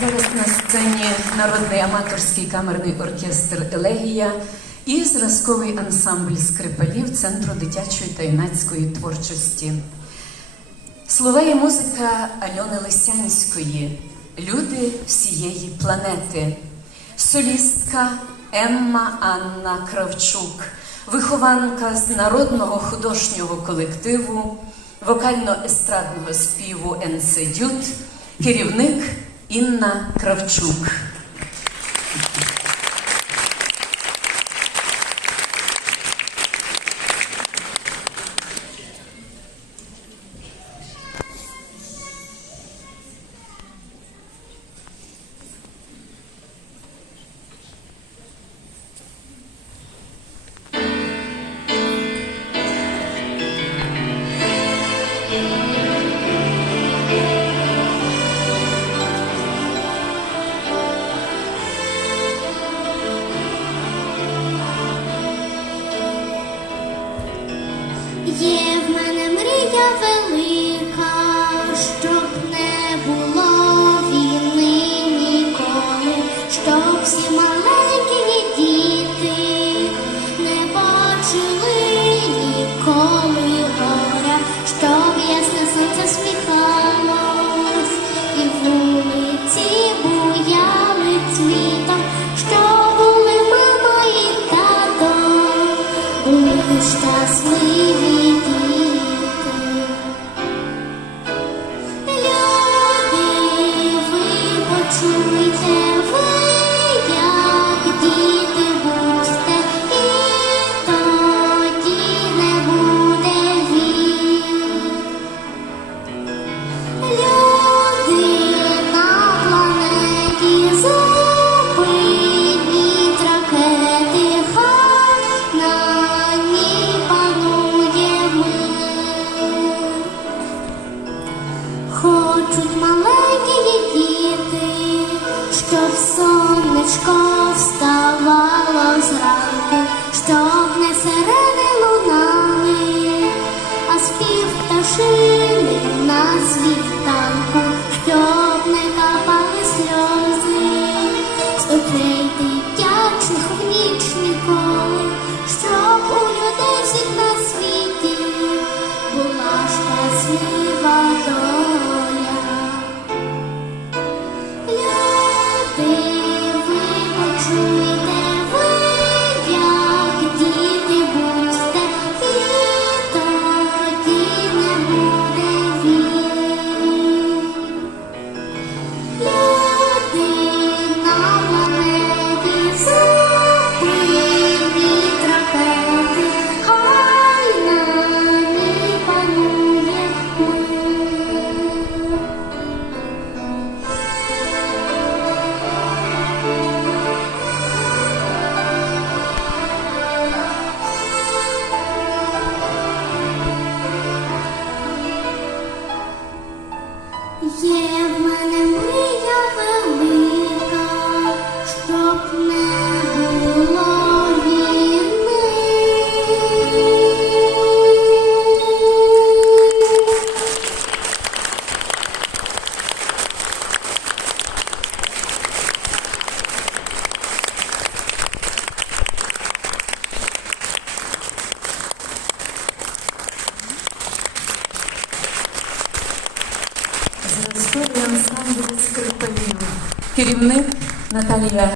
Зараз на сцені народний аматорський камерний оркестр Елегія і зразковий ансамбль скрипалів Центру дитячої та юнацької творчості. Слова і музика Альони Лисянської, люди всієї планети, солістка Емма Анна Кравчук, вихованка з народного художнього колективу, вокально-естрадного співу «Енседют», керівник Інна Кравчук. Є в мене мрія велика, щоб не було війни ніколи, щоб всі маленькі діти не бачили ніколи горя, щоб ясне сонце сміхалось we tend щоб сонечко вставало зранку, щоб не сирени лунали, а спів пташини на світанку, Зразковий ансамбль скрипалів. Керівник Наталія